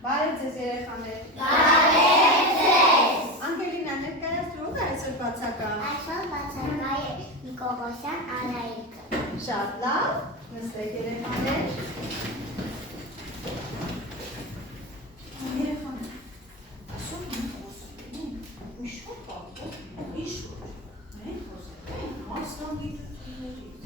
Բարև ձեզ երեխաներ։ Բարև ձեզ։ Անգելինա ներկայացրու այսօր բացակա։ Այսօր բացակա է Նիկողոսյան Արայիկը։ Շատ լավ, նստեք երեխաներ։ Երեխաներ, այսօր մենք խոսում ենք ինչ-որ պատմող, ինչ-որ մենք խոսում ենք մասնագիտություններից։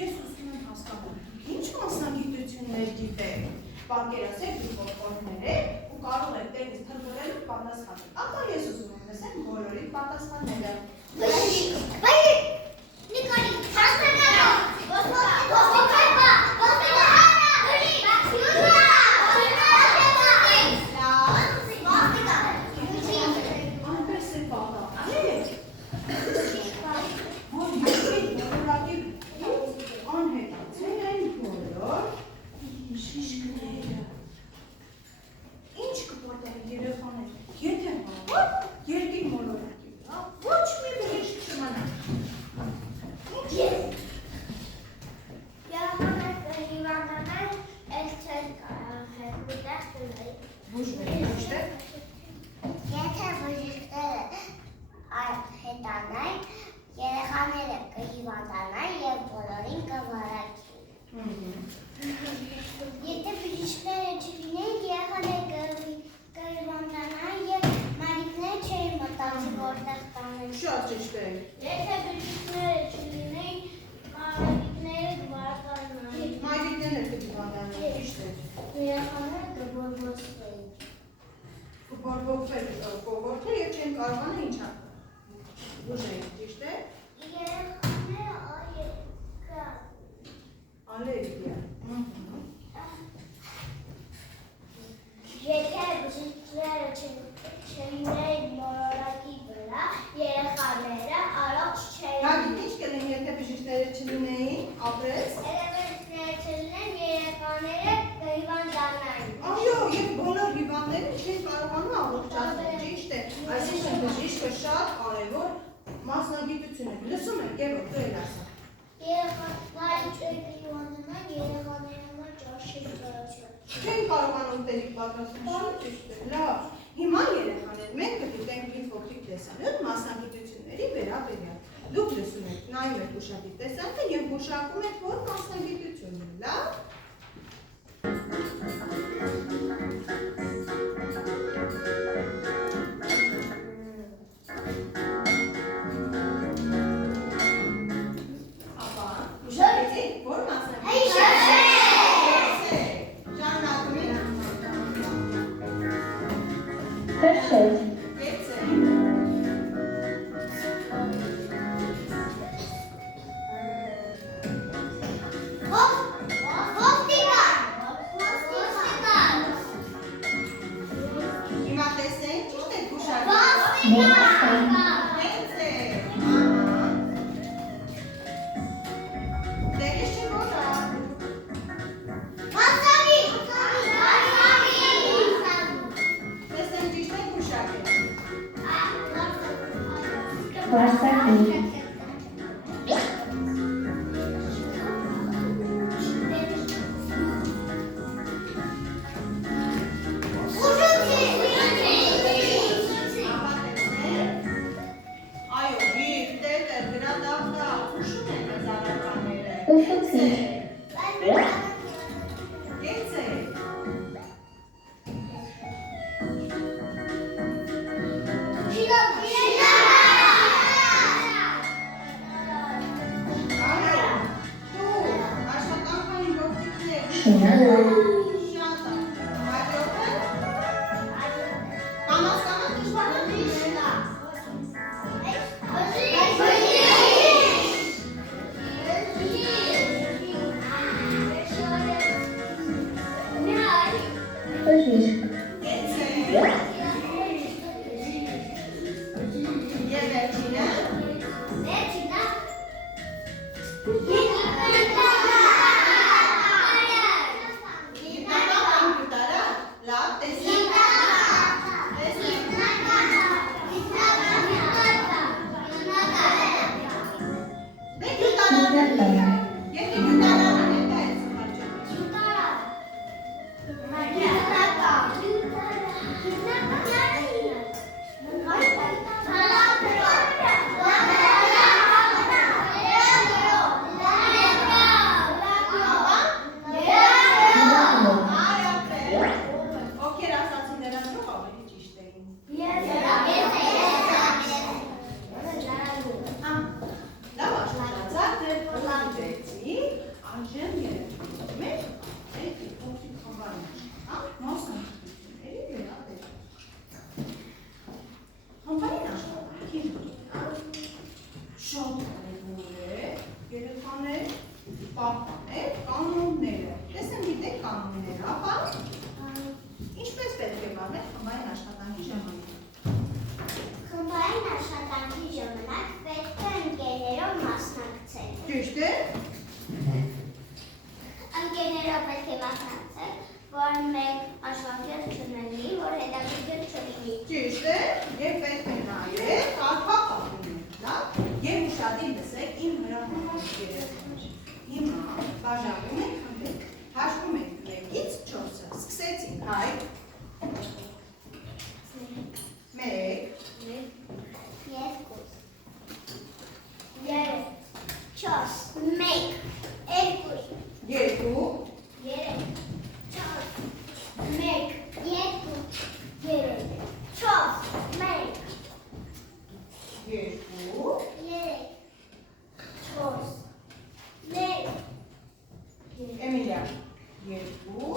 Ես ուզում եմ հասկանալ, ինչ մասնագիտություններ գիտեք։ Պատկերացրեք դուք ովքեր եք ու կարող եք տեղից թրվելու պատասխանել։ Ապա ես ուզում եմ լսել բոլորի պատասխանները։ Այնպես է պատահել, որ անհետացել են բոլոր շիշկները։ Ինչ կպատահի երեխաներ, եթե հավատ երկիր մոլորակի վրա ոչ մի բժիշկ չմնա։ Եթե բժիշկները հետանային, երեխաները կհիվանդանային և բոլորին կվարակին։ Եթե բժիշկները չլինեին, երեխաները կհիվանդանային և մայրիկները չէին մտածի որտեղ տանեն։ Շատ ճիշտ է։ Եթե բժիշկները չլինեին, մայրիկները կվարկանային։ Մայրիկները կհիվանդանային, ճիշտ է։ Երեխաները կբորբոքվեին։ Կբորբոքվել կողորտը և չեն կարողանա ինչ անել։ Ուժեն, ճիշտ է։ Երեխաները Ալերգիա։ Եթե բժիշկները չլինեին մոլորակի վրա, երեխաները առողջ չէին։ Հագիտ ինչ կլինի, եթե բժիշկները չլինեին, ապրես։ Եթե բժիշկները չլինեն, երեխաները կհիվանդանային։ Այո, և բոլոր հիվանդները չեն կարողանա առողջացնել, ճիշտ է։ Այսինքն բժիշկը շատ կարևոր մասնագիտություն է։ Լսում եք, Գևորգ, դու էլ ասա։ Երեխաները կհիվանդանան, երեխաները համար ճաշի կրացիա։ Չեն կարողանում ուտելիք պատրաստել, շատ ճիշտ է։ Լավ, հիմա երեխաներ, մենք կգիտենք մի փոքրիկ տեսանյութ մասնագիտությունների վերաբերյալ։ Դուք լսում եք, նայում եք ուշադիր տեսանյութը և գուշակում եք որ մասնագիտությունն է, լավ։ Ապա, ուշադրեցիք, որ մասնագիտություն։ Շարունակում ենք։ Գեցե։ Հիմա տեսնենք, ճիշտ եք գուշակում։ Գեցե։ Տեղից չգորա։ Տեսնենք, ճիշտ եք գուշակել։ Այո, գիր, տետր, գրադախտա, ուշում են զարականները։ Գեցե։ Այո, դու, աշխատանքային գործիքներ, շատ է։ Հաջորդը, կամաց-կամաց դժվարանում Գեցե։ Եվ վերջինը, գիտնական կամպյուտերը, լավ, տեսնենք։ Դե գյուտարանը, եթե գյուտարանը ներկայացում հաճելի։ Գյուտարան։ մեկ աշխատել չունենի, որ հետաքրքիր չլինի։ Ճիշտ է, եւ պետք է նայեք, կարգապահ ունենք, լավ։ Եվ ուշադիր լսեք իմ հրամանը երեխաներ։ Հիմա բաժանում ենք խմբեր, հաշվում ենք 1-ից 4-ը։ Սկսեցինք, հայ։ 1 Էմիլիա, 2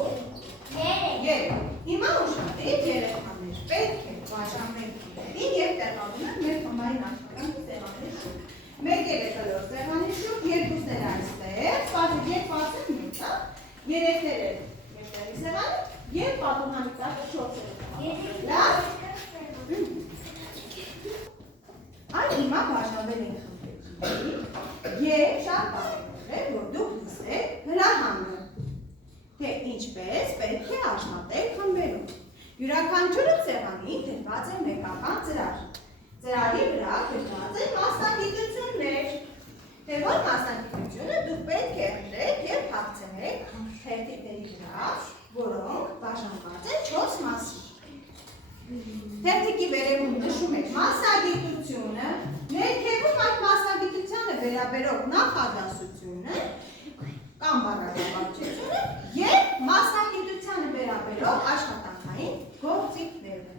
Հիմա ուշադիր երեխաներ, պետք է բաժանենք իրերին եւ տեղադրենք մեր խմբային աշխատանքի սեղանի շուրջ։ Մեկ երեխալով սեղանի շուրջ, երկուսն են այստեղ, երկվածը մյուս, երեքները մեջտեղի սեղանի եւ պատուհանի տակը 4 Լավ։ Այն հիմա բաժանվել են խմբերի եւ շատ կարեւոր է, որ դուք լսեք հրահանգը։ Թե ինչպես պետք է աշխատել խմբերում։ Յուրաքանչյուրը սեղանին դրված է մեկական ծրար։ Ծրարի վրա գրված են մասնագիտություններ։ Թե որ մասնագիտությունը դուք պետք է ընտրեք եւ հագցնեք թերթիկների վրա, որոնք բաժանված են 4 մասի։ Թերթիկի վերևում նշում եք մասնագիտությունը, ներքևում այդ մասնագիտությանը վերաբերող նախադասությունը կամ բառարարությունը եւ մասնագիտությանը վերաբերող աշխատանքային գործիքները։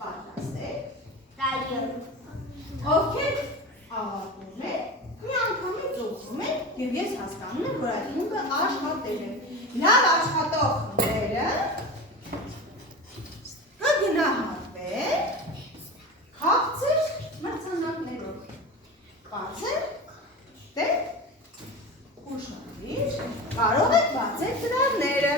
Պատրաստ եք։ Ովքեր ավարտում են, մի անգամից ուղղում են եւ ես հասկանում եմ, որ այդ խումբը աշխատել է։ Լավ աշխատող խմբերը կգնահատվեն քաղցր մրցանակներով։ Բարձր, դե ուշադիր, կարող եք բացել ծրարները։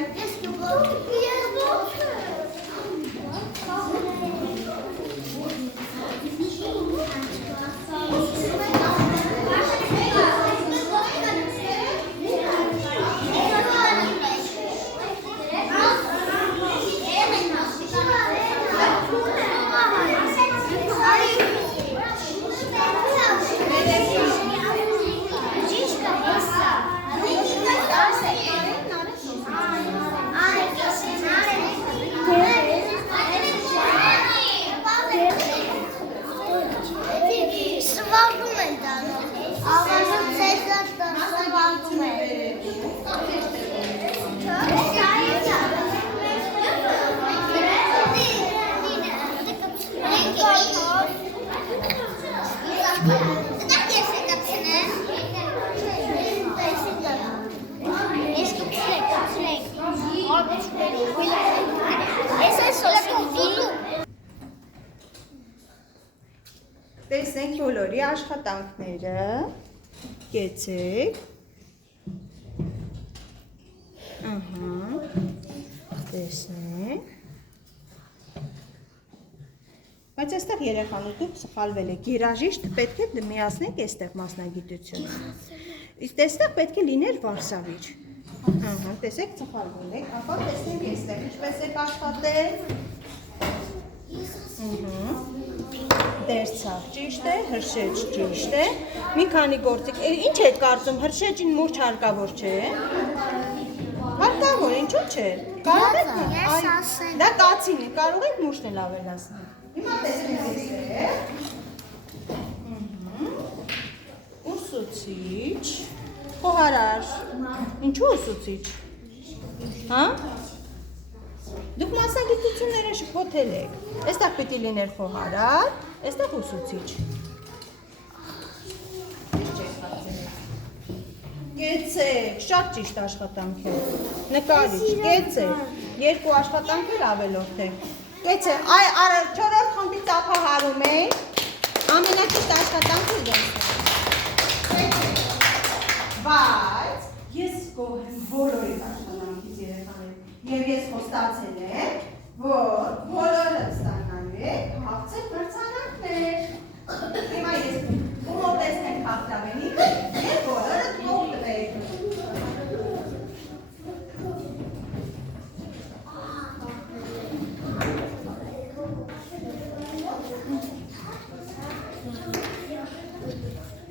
Տեսնենք բոլորի աշխատանքները, կեցեք, տեսնենք, բայց այստեղ երեխաներ դուք սխալվել եք, երաժիշտ պետք է միացնեք այստեղ մասնագիտությունը, իսկ այստեղ պետք է լիներ վարսավիչ, տեսեք սխալվել եք, ապա տեսնենք այստեղ ինչպես եք աշխատել, Դերցավ ճիշտ է, հրշեջ ճիշտ է, մի քանի գործիք, ինչ եք կարծում, հրշեջին մուրջ հարկավոր չէ, հարկավոր, ինչու չէ, կարող եք, դա կացին է, կարող եք մուրջն էլ ավելացնել, հիմա տեսնենք ուսուցիչ, խոհարար, ինչու ուսուցիչ, հա? Դուք մասնագիտությունները շփոթել եք, այստեղ պիտի լիներ խոհարար, այստեղ ուսուցիչ։ Կեցեք, շատ ճիշտ աշխատանք է, նկարիչ, կեցեք, երկու աշխատանք էլ ավելորդ է։ Կեցեք, չորրորդ խմբի ծափահարում ենք, ամենաճիշտ աշխատանքը իրենց։ Բայց ես գոհ եմ բոլորի աշխատանքից երեխաներ։ Եվ ես խոստացել եմ, որ բոլորը ստանալու եք քաղցր մրցանակներ։ Հիմա ես մոտեցնենք հաղթավենիքը և բոլորը թող տվեք։ Ա